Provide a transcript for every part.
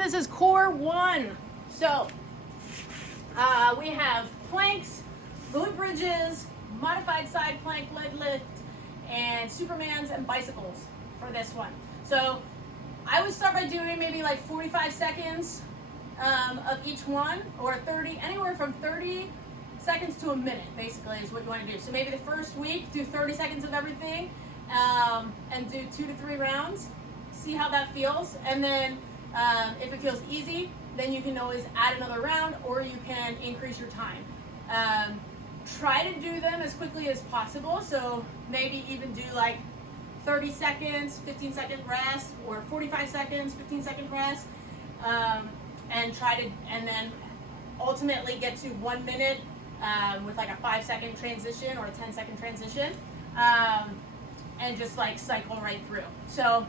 this is core one. So we have planks, glute bridges, modified side plank leg lift, and Supermans and bicycles for this one. So I would start by doing maybe like 45 seconds of each one, or 30, anywhere from 30 seconds to a minute, basically, is what you want to do. So maybe the first week, do 30 seconds of everything, and do 2 to 3 rounds. See how that feels, and then if it feels easy, then you can always add another round, or you can increase your time. Try to do them as quickly as possible, so maybe even do like 30 seconds, 15-second rest, or 45 seconds, 15-second rest, and then ultimately get to 1 minute with like a 5-second transition or a 10-second transition, and just like cycle right through. So,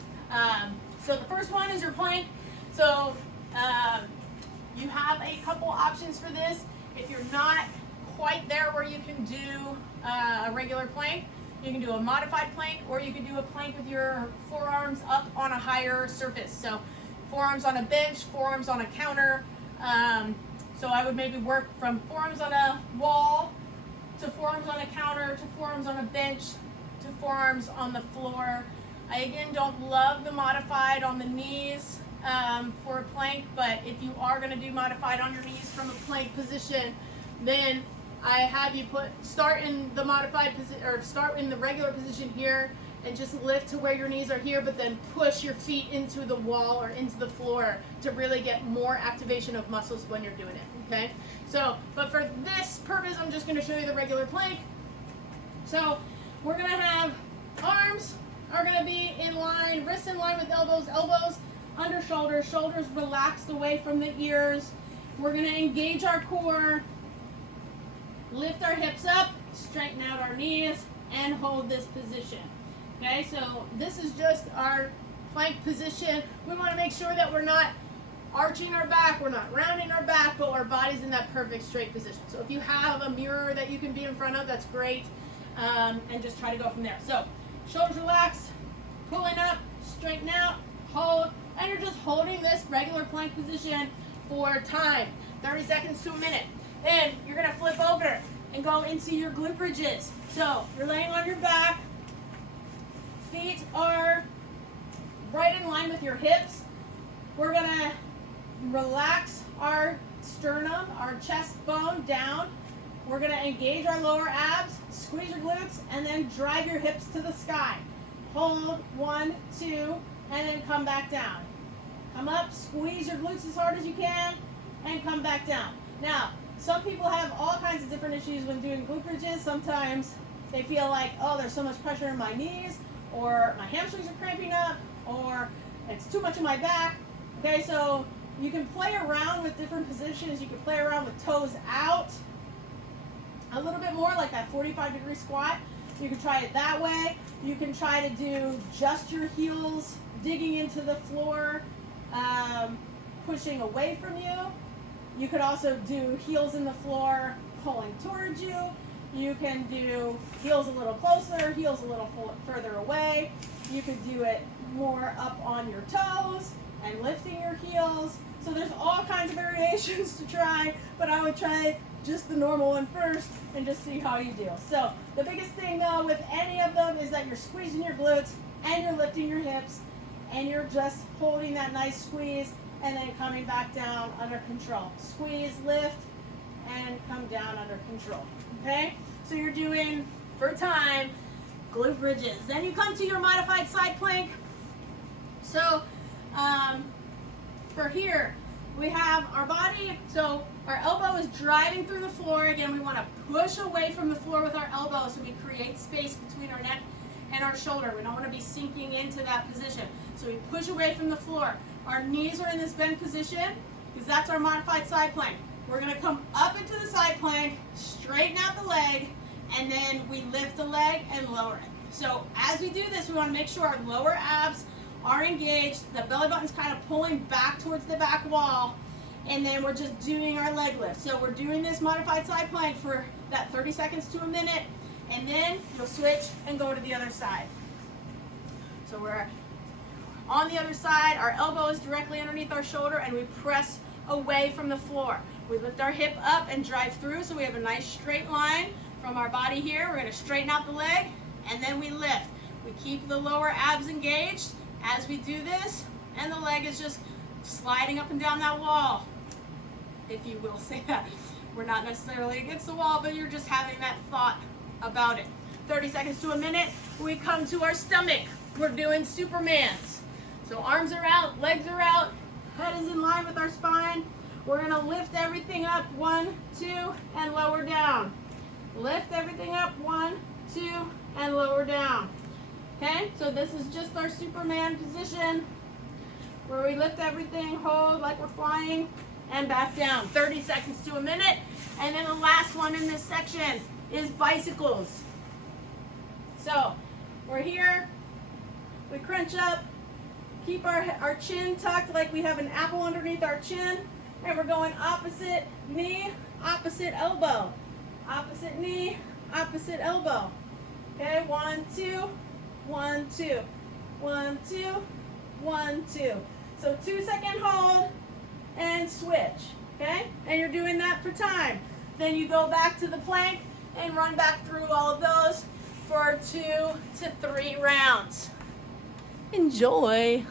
so the first one is your plank. So you have a couple options for this. If you're not quite there where you can do a regular plank, you can do a modified plank, or you can do a plank with your forearms up on a higher surface. So forearms on a bench, forearms on a counter. So I would maybe work from forearms on a wall, to forearms on a counter, to forearms on a bench, to forearms on the floor. I again don't love the modified on the knees for a plank, but if you are going to do modified on your knees from a plank position, then I have you start in the modified position, or start in the regular position here, and just lift to where your knees are here, but then push your feet into the wall or into the floor to really get more activation of muscles when you're doing it, okay? So, but for this purpose, I'm just gonna show you the regular plank. So, we're gonna have arms are gonna be in line, wrists in line with elbows, elbows under shoulders, shoulders relaxed away from the ears. We're gonna engage our core, lift our hips up, straighten out our knees, and hold this position. Okay, so this is just our plank position. We want to make sure that we're not arching our back, we're not rounding our back, but our body's in that perfect straight position. So if you have a mirror that you can be in front of, that's great, and just try to go from there. So shoulders relaxed, pulling up, straighten out, hold, and you're just holding this regular plank position for time, 30 seconds to a minute. Then you're going to flip over and go into your glute bridges. So you're laying on your back, feet are right in line with your hips. We're going to relax our sternum, our chest bone down. We're going to engage our lower abs, squeeze your glutes, and then drive your hips to the sky. Hold, 1, 2, and then come back down. Come up, squeeze your glutes as hard as you can, and come back down. Now, some people have all kinds of different issues when doing glute bridges. Sometimes they feel like, oh, there's so much pressure in my knees, or my hamstrings are cramping up, or it's too much in my back. Okay, so you can play around with different positions. You can play around with toes out a little bit more, like that 45-degree squat. You can try it that way. You can try to do just your heels digging into the floor, pushing away from you. You could also do heels in the floor, pulling towards you. You can do heels a little closer, heels a little further away. You could do it more up on your toes and lifting your heels. So there's all kinds of variations to try, but I would try just the normal one first and just see how you do. So the biggest thing though with any of them is that you're squeezing your glutes and you're lifting your hips, and you're just holding that nice squeeze and then coming back down under control. Squeeze, lift, and come down under control. Okay? So you're doing, for time, glute bridges. Then you come to your modified side plank. So for here, we have our body, so our elbow is driving through the floor. Again, we want to push away from the floor with our elbow so we create space between our neck and our shoulder. We don't want to be sinking into that position. So we push away from the floor. Our knees are in this bent position because that's our modified side plank. We're going to come up into the side plank, straighten out the leg, and then we lift the leg and lower it. So as we do this, we want to make sure our lower abs are engaged, the belly button's kind of pulling back towards the back wall, and then we're just doing our leg lift. So we're doing this modified side plank for that 30 seconds to a minute, and then you'll switch and go to the other side. So we're On the other side, our elbow is directly underneath our shoulder and we press away from the floor. We lift our hip up and drive through so we have a nice straight line from our body here. We're gonna straighten out the leg and then we lift. We keep the lower abs engaged as we do this, and the leg is just sliding up and down that wall, if you will say that. We're not necessarily against the wall, but you're just having that thought about it. 30 seconds to a minute, we come to our stomach. We're doing Supermans. So arms are out, legs are out, head is in line with our spine. We're gonna lift everything up, 1, 2, and lower down. Lift everything up, 1, 2, and lower down. Okay, so this is just our Superman position where we lift everything, hold like we're flying, and back down. 30 seconds to a minute. And then the last one in this section is bicycles. So we're here, we crunch up, keep our chin tucked like we have an apple underneath our chin, and we're going opposite knee, opposite elbow. Opposite knee, opposite elbow. Okay, 1, 2, 1, 2, 1, 2, 1, 2. So 2-second hold and switch, okay? And you're doing that for time. Then you go back to the plank and run back through all of those for 2 to 3 rounds. Enjoy.